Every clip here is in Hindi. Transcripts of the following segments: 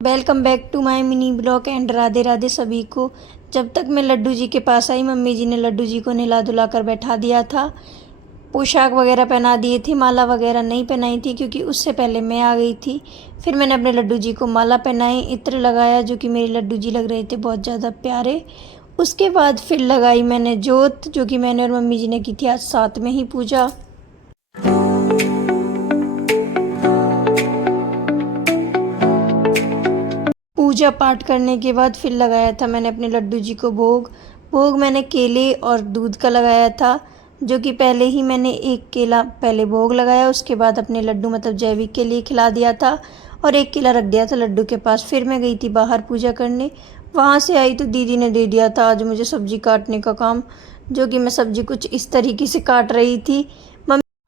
Welcome back to my mini blog and Radhe Radhe सभी को। जब तक मैं लड्डू जी के पास आई, मम्मी जी ने लड्डू जी को नहला धुला कर बैठा दिया था। पोशाक वगैरह पहना दिए थे, माला वगैरह नहीं पहनाई थी क्योंकि उससे पहले मैं आ गई थी। फिर मैंने अपने लड्डू जी को माला पहनाई, इत्र लगाया जो कि मेरे लड्डू जी लग रहे थे बहुत ज़्यादा प्यारे। उसके बाद फिर लगाई मैंने जोत, जो कि मैंने और मम्मी जी ने की थी आज साथ में ही पूजा। पूजा पाठ करने के बाद फिर लगाया था मैंने अपने लड्डू जी को भोग। भोग मैंने केले और दूध का लगाया था, जो कि पहले ही मैंने एक केला पहले भोग लगाया, उसके बाद अपने लड्डू मतलब जैविक के लिए खिला दिया था और एक केला रख दिया था लड्डू के पास। फिर मैं गई थी बाहर पूजा करने। वहाँ से आई तो दीदी ने दे दिया था आज मुझे सब्जी काटने का काम, जो कि मैं सब्जी कुछ इस तरीके से काट रही थी।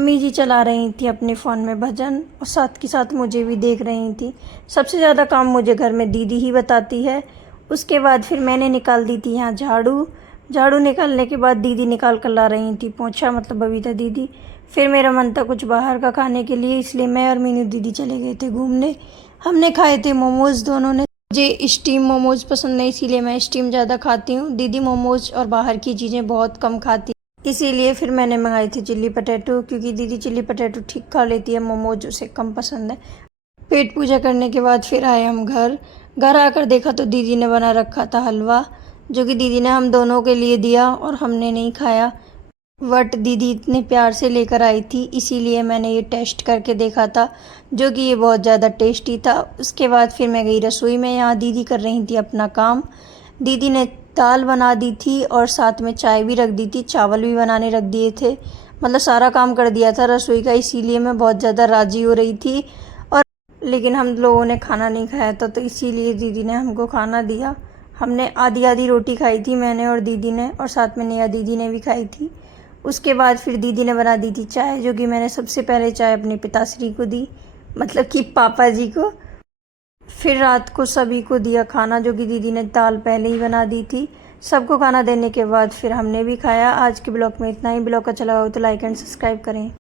मम्मी जी चला रही थी अपने फ़ोन में भजन और साथ के साथ मुझे भी देख रही थी। सबसे ज़्यादा काम मुझे घर में दीदी ही बताती है। उसके बाद फिर मैंने निकाल दी थी यहाँ झाड़ू। झाड़ू निकालने के बाद दीदी निकाल कर ला रही थी पोंछा, मतलब बबीता दीदी। फिर मेरा मन था कुछ बाहर का खाने के लिए, इसलिए मैं और मीनू दीदी चले गए थे घूमने। हमने खाए थे मोमोज़ दोनों ने। मुझे स्टीम मोमोज़ पसंद नहीं, इसीलिए मैं स्टीम ज़्यादा खाती हूँ। दीदी मोमोज़ और बाहर की चीज़ें बहुत कम खाती, इसीलिए फिर मैंने मंगाई थी चिल्ली पटेटो, क्योंकि दीदी चिल्ली पटेटो ठीक खा लेती है, मोमोज उसे कम पसंद है। पेट पूजा करने के बाद फिर आए हम घर। घर आकर देखा तो दीदी ने बना रखा था हलवा, जो कि दीदी ने हम दोनों के लिए दिया और हमने नहीं खाया। बट दीदी इतने प्यार से लेकर आई थी, इसीलिए मैंने ये टेस्ट करके देखा था, जो कि ये बहुत ज़्यादा टेस्टी था। उसके बाद फिर मैं गई रसोई में, यहाँ दीदी कर रही थी अपना काम। दीदी ने दाल बना दी थी और साथ में चाय भी रख दी थी, चावल भी बनाने रख दिए थे, मतलब सारा काम कर दिया था रसोई का। इसीलिए मैं बहुत ज़्यादा राज़ी हो रही थी। और लेकिन हम लोगों ने खाना नहीं खाया था, तो इसीलिए दीदी ने हमको खाना दिया। हमने आधी आधी रोटी खाई थी, मैंने और दीदी ने, और साथ में नेहा दीदी ने भी खाई थी। उसके बाद फिर दीदी ने बना दी थी चाय, जो कि मैंने सबसे पहले चाय अपने पिताश्री को दी, मतलब कि पापा जी को। फिर रात को सभी को दिया खाना, जो कि दीदी ने दाल पहले ही बना दी थी। सबको खाना देने के बाद फिर हमने भी खाया। आज के ब्लॉग में इतना ही। ब्लॉग अच्छा लगा हो तो लाइक एंड सब्सक्राइब करें।